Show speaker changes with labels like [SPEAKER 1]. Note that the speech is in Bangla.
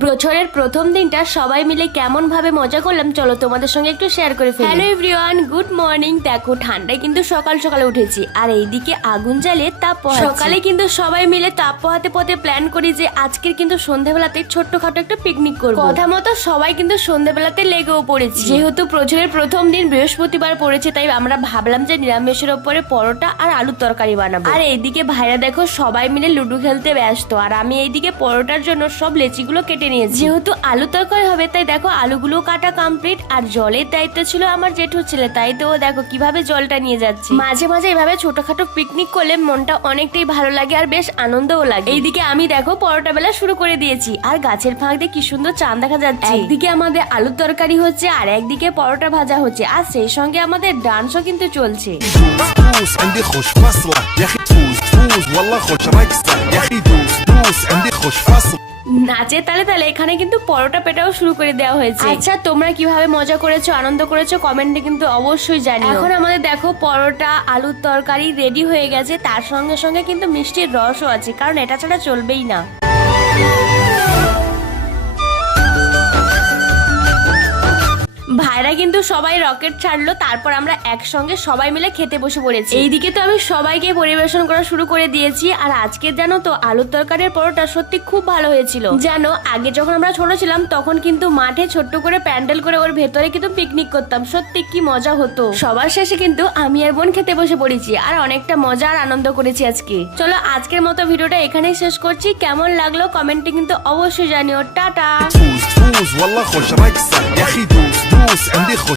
[SPEAKER 1] বছরের প্রথম দিনটা সবাই মিলে কেমন ভাবে মজা করলাম চলো তোমাদের সঙ্গে একটু শেয়ার করে ফেলি। হ্যালো এভরিওয়ান গুড মর্নিং দেখো ঠান্ডায় কিন্তু সকাল সকালে উঠেছি। আর এইদিকে আগুন জ্বালিয়ে তাপ। সকালে কিন্তু সবাই মিলে তাপ পোহাতে পোহাতে প্ল্যান করি যে আজকের কিন্তু সন্ধ্যাবেলাতে ছোট্টখাটো একটা পিকনিক করব। কথা মতো সবাই কিন্তু সন্ধ্যাবেলাতে লেগেও পড়েছি। যেহেতু প্রচুরের প্রথম দিন বৃহস্পতিবার পড়েছে তাই আমরা ভাবলাম যে নিরামিষের ওপরে পরোটা আর আলুর তরকারি বানাবো। আর এইদিকে ভাইরা দেখো সবাই মিলে লুডো খেলতে ব্যস্ত। আর আমি এইদিকে পরোটার জন্য সব লেচিগুলো কেটে নিয়েছি যেহেতু আলু তরকারি হবে তাই দেখো আলুগুলো কাটা কমপ্লিট আর জলের দায়িত্ব ছিল আমার জেঠু ছেলে তাই তো ও দেখো কিভাবে জলটা নিয়ে যাচ্ছে মাঝে মাঝে এভাবে ছোটখাটো পিকনিক করলে মনটা অনেকটাই ভালো লাগে আর বেশ আনন্দও লাগে এইদিকে আমি দেখো পরোটা বেলা শুরু করে দিয়েছি আর গাছের ফাঁক দিয়ে কি সুন্দর চাঁদ দেখা যাচ্ছে একদিকে আমাদের আলুর তরকারি হচ্ছে আর একদিকে পরোটা ভাজা হচ্ছে আর সেই সঙ্গে আমাদের ডান্সও কিন্তু চলছে
[SPEAKER 2] دوس عندي خوش فصلة يا اخي تفوز تفوز والله خوش رقصة يا اخي دوس دوس عندي خوش فصلة
[SPEAKER 1] নাচে তালে তালে এখানে কিন্তু পরোটা পেটাও শুরু করে দেওয়া হয়েছে। আচ্ছা তোমরা কীভাবে মজা করেছ আনন্দ করেছ কমেন্টে কিন্তু অবশ্যই জানি এখন আমাদের দেখো পরোটা আলুর তরকারি রেডি হয়ে গেছে। তার সঙ্গে সঙ্গে কিন্তু মিষ্টির রসও আছে কারণ এটা ছাড়া চলবেই না। ভাইরা কিন্তু সবাই রকেট ছাড়লো, তারপর আমরা একসঙ্গে সবাই মিলে খেতে বসে পড়েছি। এইদিকে তো আমি সবাইকে পরিবেশন করা শুরু করে দিয়েছি, আর আজকে জানো তো, আলুর তরকারির পরোটা সত্যি খুব ভালো হয়েছিল। জানো, আগে যখন আমরা ছোট ছিলাম, তখন কিন্তু মাঠে ছোট্ট করে প্যান্ডেল করে ওর ভেতরে কিন্তু পিকনিক করতাম, সত্যি কি মজা হতো। সবার শেষে কিন্তু আমি আর বোন খেতে বসে পড়েছি, আর অনেকটা মজা আর আনন্দ করেছি আজকে। চলো, আজকের মতো ভিডিওটা এখানেই শেষ করছি, কেমন লাগল কমেন্টে কিন্তু অবশ্যই জানিও, টাটা!
[SPEAKER 2] والله خوش رقصة يا أخي دوس دوس عندي خوش.